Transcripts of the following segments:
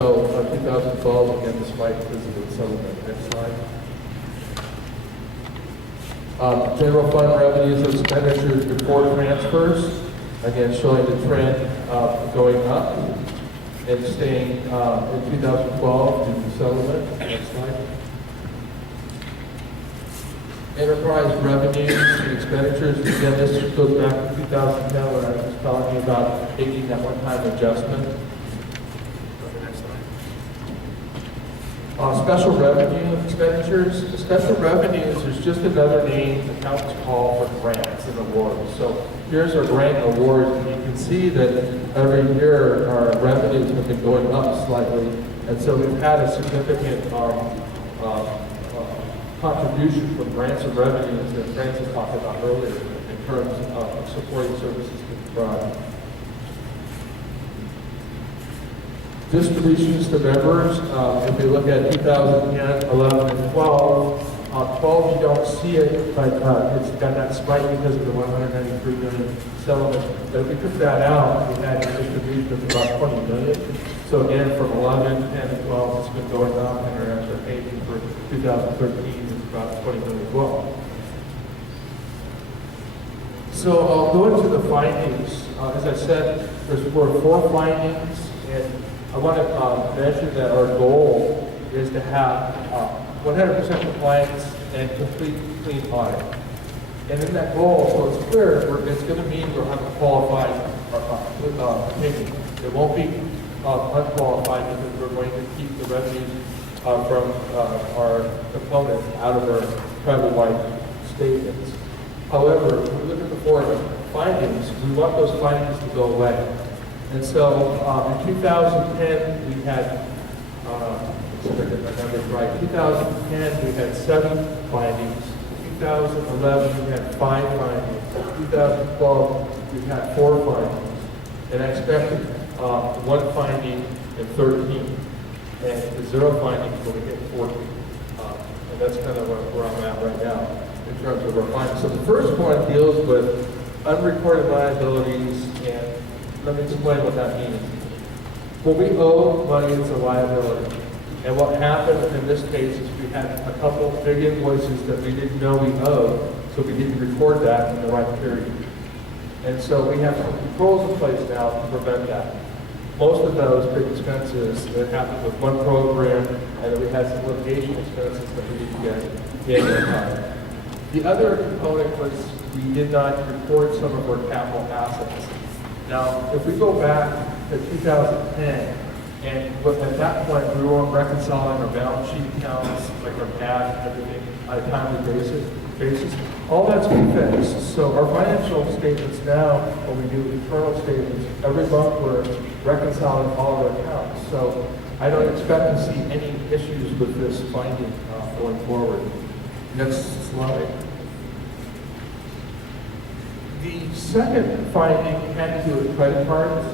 So, 2012, again, despite physical settlement. Next slide. General fund revenues and expenditures before transfers, again, showing the trend going up and staying in 2012 due to settlement. Next slide. Enterprise revenues and expenditures, again, this goes back to 2010 when I was telling you about taking that one-time adjustment. Special revenue expenditures. Special revenues is just another name accountants call for grants and awards. So here's our grant awards, and you can see that every year our revenues have been going up slightly, and so we've had a significant contribution from grants and revenues that Francis talked about earlier in terms of supporting services to the tribe. Distributions to members, if you look at 2010, 11, and 12, 12 you don't see it, but it's got that spike because of the 193 million settlement. But if we took that out, we had a distribution of about 20 million. So again, from 11, 10, and 12, it's been going up, and our expectation for 2013 is about 20 million as well. So I'll go into the findings. As I said, there's four findings, and I want to mention that our goal is to have 100% compliance and complete clean audit. And in that goal, so it's clear, it's going to mean we'll have a qualified opinion. It won't be unqualified because we're going to keep the revenues from our components out of our tribal-wide statements. However, when we look at the four findings, we want those findings to go away. And so in 2010, we had, let's get my numbers right, 2010 we had 7 findings, 2011 we had 5 findings, 2012 we had 4 findings, and I expected 1 finding in 13, and the 0 findings when we hit 14. And that's kind of where I'm at right now in terms of our findings. So the first one deals with unrecorded liabilities, and let me explain what that means. When we owe money, it's a liability. And what happened in this case is we had a couple of big invoices that we didn't know we owed, so we didn't record that in the right period. And so we have some controls in place now to prevent that. Most of those big expenses that happened with one program, and then we had some litigation expenses that we didn't get in time. The other component was we did not record some of our capital assets. Now, if we go back to 2010, and at that point we were reconciling our balance sheet accounts, like our cash and everything, on a timely basis, all that's been fixed. So our financial statements now, when we do internal statements, every month we're reconciling all of our accounts. So I don't expect to see any issues with this finding going forward. Next slide. The second finding had to do with credit cards.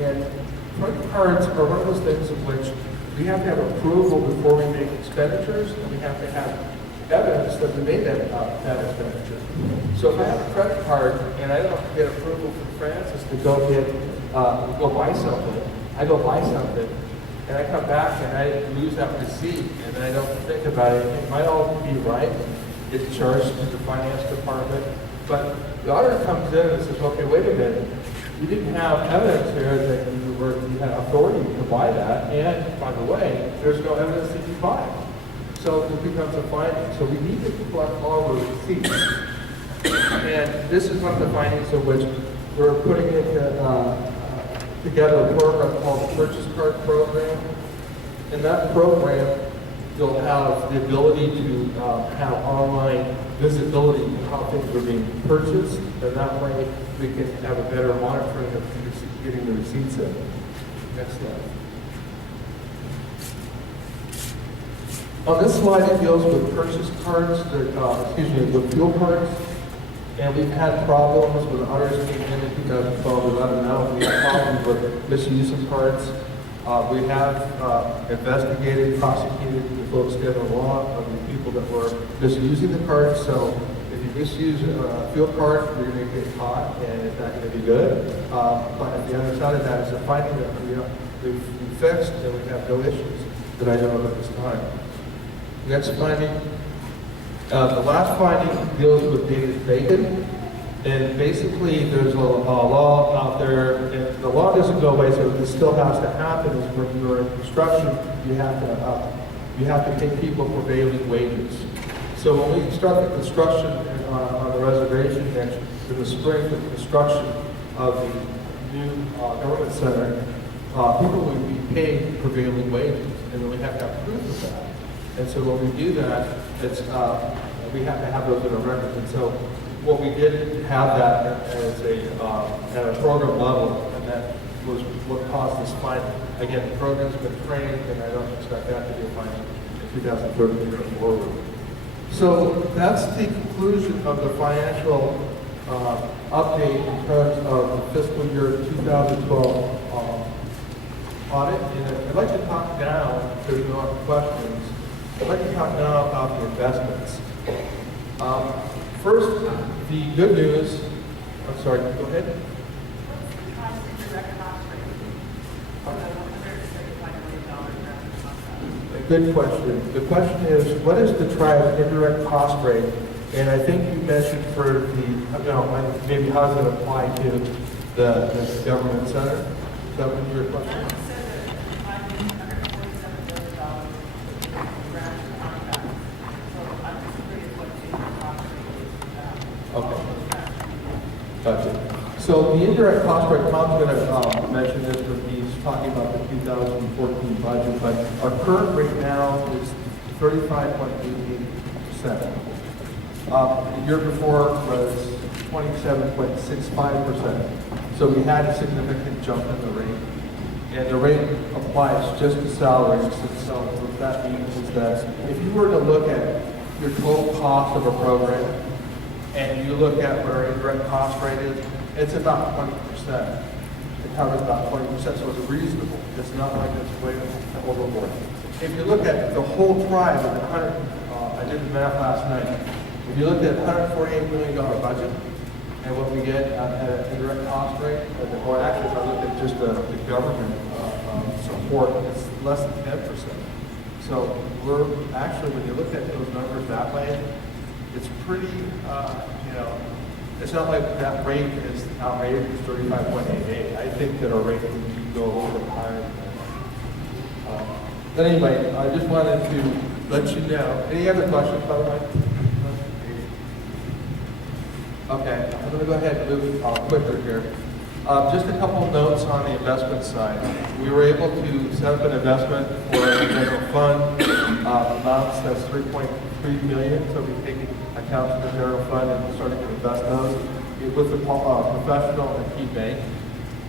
And credit cards are one of those things in which we have to have approval before we make expenditures, and we have to have evidence that we made that expenditure. So if I have a credit card and I don't get approval from Francis to go buy something, I go buy something, and I come back and I lose that receipt, and I don't think about it. It might all be right. It's charged to the finance department. But the auditor comes in and says, okay, wait a minute. You didn't have evidence here that you had authority to buy that. And by the way, there's no evidence that you buy it. So it becomes a finding. So we need to collect all the receipts. And this is one of the findings of which we're putting together a program called the Purchase Card Program. In that program, you'll have the ability to have online visibility of how things are being purchased, and that way we can have a better monitoring of getting the receipts in. Next slide. On this slide, it deals with purchase cards, with fuel cards, and we've had problems when auditors came in 2012. We let them know we had problems with misuse of cards. We have investigated, prosecuted the folks that are law of the people that were misusing the cards. So if you misuse a fuel card, you're going to get caught, and it's not going to be good. But at the other side of that is a finding that we've fixed, and we have no issues that I know of at this time. Next finding, the last finding deals with dated bacon. And basically, there's a law out there, and the law doesn't go away, so this still has to happen, is when you're in construction, you have to pay people prevailing wages. So when we start the construction on the reservation in the spring for the construction of the new government center, people will be paid prevailing wages, and then we have to have proof of that. And so when we do that, it's we have to have those in our records. And so what we did have that as at a program level, and that was what caused this finding. Again, the program's been trained, and I don't expect that to be a finding in 2013 or forward. So that's the conclusion of the financial update in terms of the fiscal year 2012 audit. And I'd like to talk now, if there's no other questions, I'd like to talk now about the investments. First, the good news, I'm sorry, go ahead. Good question. The question is, what is the tribe's indirect cost rate? And I think you mentioned for the, maybe how does it apply to the government center? Is that what your question? Okay. Gotcha. So the indirect cost rate, Tom's going to mention this when he's talking about the 2014 budget, but our current rate now is 35.88%. The year before was 27.65%. So we had a significant jump in the rate. And the rate applies just to salaries. And so what that means is that if you were to look at your total cost of a program, and you look at where our indirect cost rate is, it's about 20%. It covers about 20%, so it's reasonable. It's not like it's way overboard. If you look at the whole tribe of the I did the math last night. If you look at $148 million budget and what we get at an indirect cost rate, or actually if I look at just the government support, it's less than 10%. So we're actually, when you look at those numbers that way, it's pretty, it's not like that rate is outrageous, 35.88. I think that our rate would go a little bit higher than that. But anyway, I just wanted to let you know. Any other questions, by the way? Okay, I'm going to go ahead and move quicker here. Just a couple of notes on the investment side. We were able to set up an investment for a general fund. Amounts that's $3.3 million, so we've taken accounts of the general fund and started to invest those with the professional and key bank.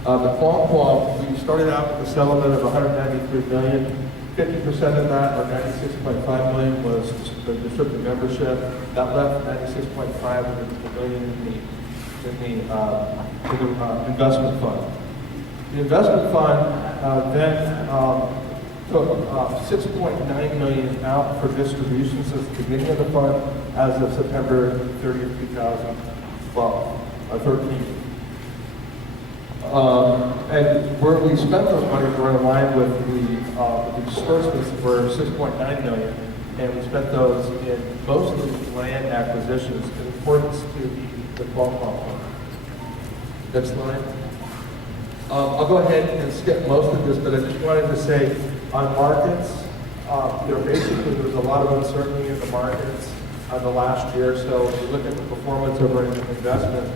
The qual, we started out with a settlement of $193 million. 50% of that, or $96.5 million, was the distributed membership. That left $96.5 million in the investment fund. The investment fund then took $6.9 million out for distributions since the beginning of the fund as of September 30th, 2013. And where we spent those monies were in line with the disbursements were $6.9 million, and we spent those in mostly land acquisitions in accordance to the qualified fund. Next slide. I'll go ahead and skip most of this, but I just wanted to say on markets, basically there was a lot of uncertainty in the markets the last year. So if you look at the performance of our investment,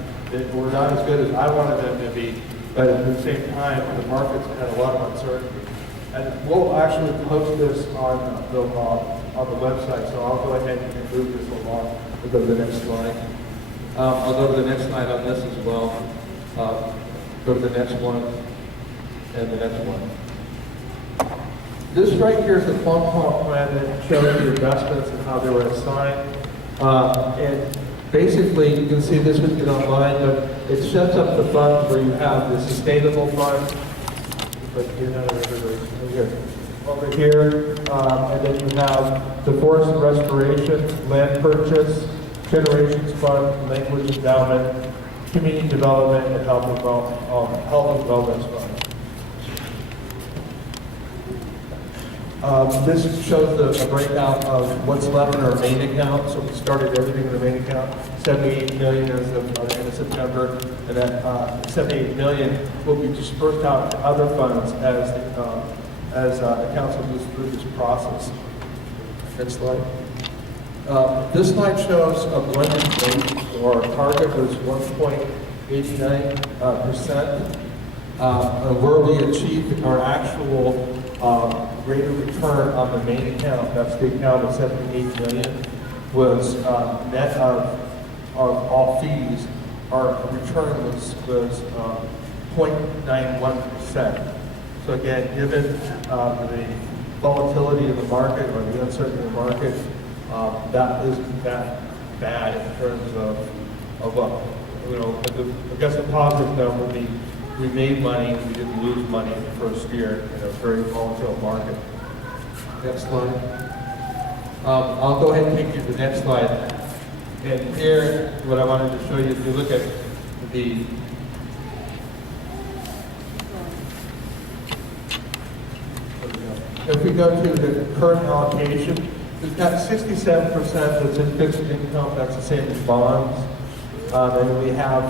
we're not as good as I wanted them to be. But at the same time, the markets had a lot of uncertainty. And we'll actually post this on the website, so I'll go ahead and move this along. We'll go to the next slide. I'll go to the next slide on this as well. Go to the next one, and the next one. This right here is the qualified plan that shows the investments and how they were assigned. And basically, you can see this would get online, but it sets up the funds where you have the sustainable fund. Over here, and then you have the forest and restoration, land purchase, generations fund, language endowment, community development, and health and wellness fund. This shows the breakout of what's left in our main account. So we started everything in the main account, 78 million as of the end of September, and that 78 million will be dispersed out to other funds as the council moves through this process. Next slide. This slide shows a blended rate. So our target was 1.89%. Where we achieved our actual rate of return on the main account, that's the account of 78 million, was net of all fees. Our return was 0.91%. So again, given the volatility of the market or the uncertainty of the market, that isn't that bad in terms of I guess the positive note would be we made money, we didn't lose money in the first year in a very volatile market. Next slide. I'll go ahead and take you to the next slide. And here, what I wanted to show you, if you look at the if we go to the current allocation, we've got 67% that's in fixed income, that's the same as bonds. And we have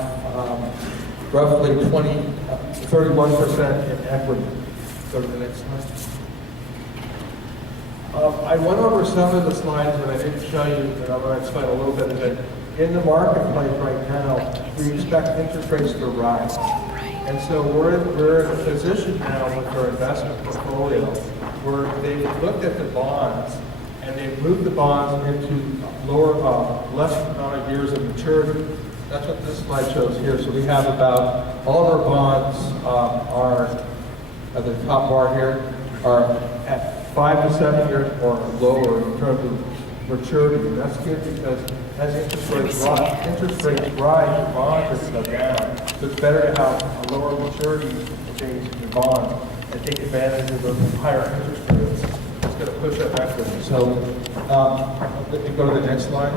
roughly 31% in equity. Go to the next slide. I went over some of the slides that I didn't show you, but I'm going to explain a little bit of it. In the marketplace right now, we expect interest rates to rise. And so we're in a position now with our investment portfolio where they've looked at the bonds and they've moved the bonds into less amount of years of maturity. That's what this slide shows here. So we have about, all of our bonds are, at the top bar here, are at 5 to 7 years or lower in terms of maturity. And that's good because as interest rates rise, your bonds are go down. So it's better to have a lower maturity date in your bonds and take advantage of those higher interest rates. It's going to push up equity. So let me go to the next slide.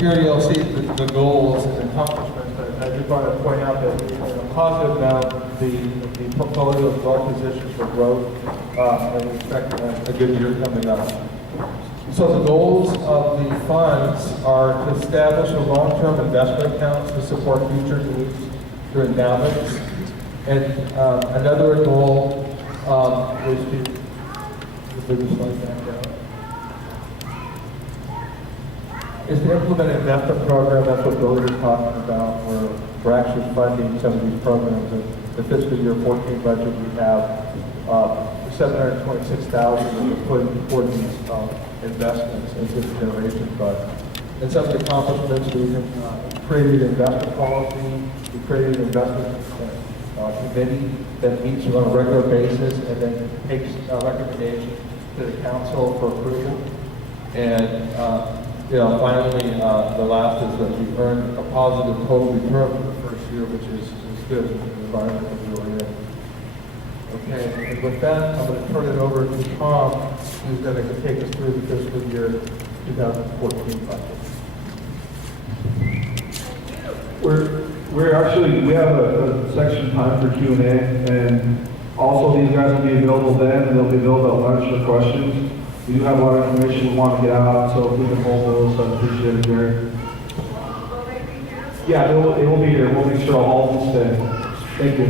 Here you'll see the goals and accomplishments. I just want to point out that on a positive note, the portfolio is well positioned for growth, and we expect a good year coming up. So the goals of the funds are to establish a long-term investment account to support future needs through endowments. And another goal is to is to implement an investment program. That's what Billy was talking about, where we're actually funding some of these programs. In the fiscal year 14 budget, we have $726,000 to put toward these investments into the generation fund. And some of the accomplishments, we created an investment policy, we created an investment committee that meets on a regular basis and then takes recommendations to the council for approval. And finally, the last is that we earned a positive total return for the first year, which is good in the environment that we're in. Okay, and with that, I'm going to turn it over to Tom, who's going to take us through the fiscal year 2014 budget. We have a section time for Q&A, and also these guys will be available then, and they'll be available at lunch for questions. We do have a lot of information we want to get out, so if we can hold those, I'd appreciate it, Gary. Yeah, it will be here. We'll make sure all of them stay. Thank you.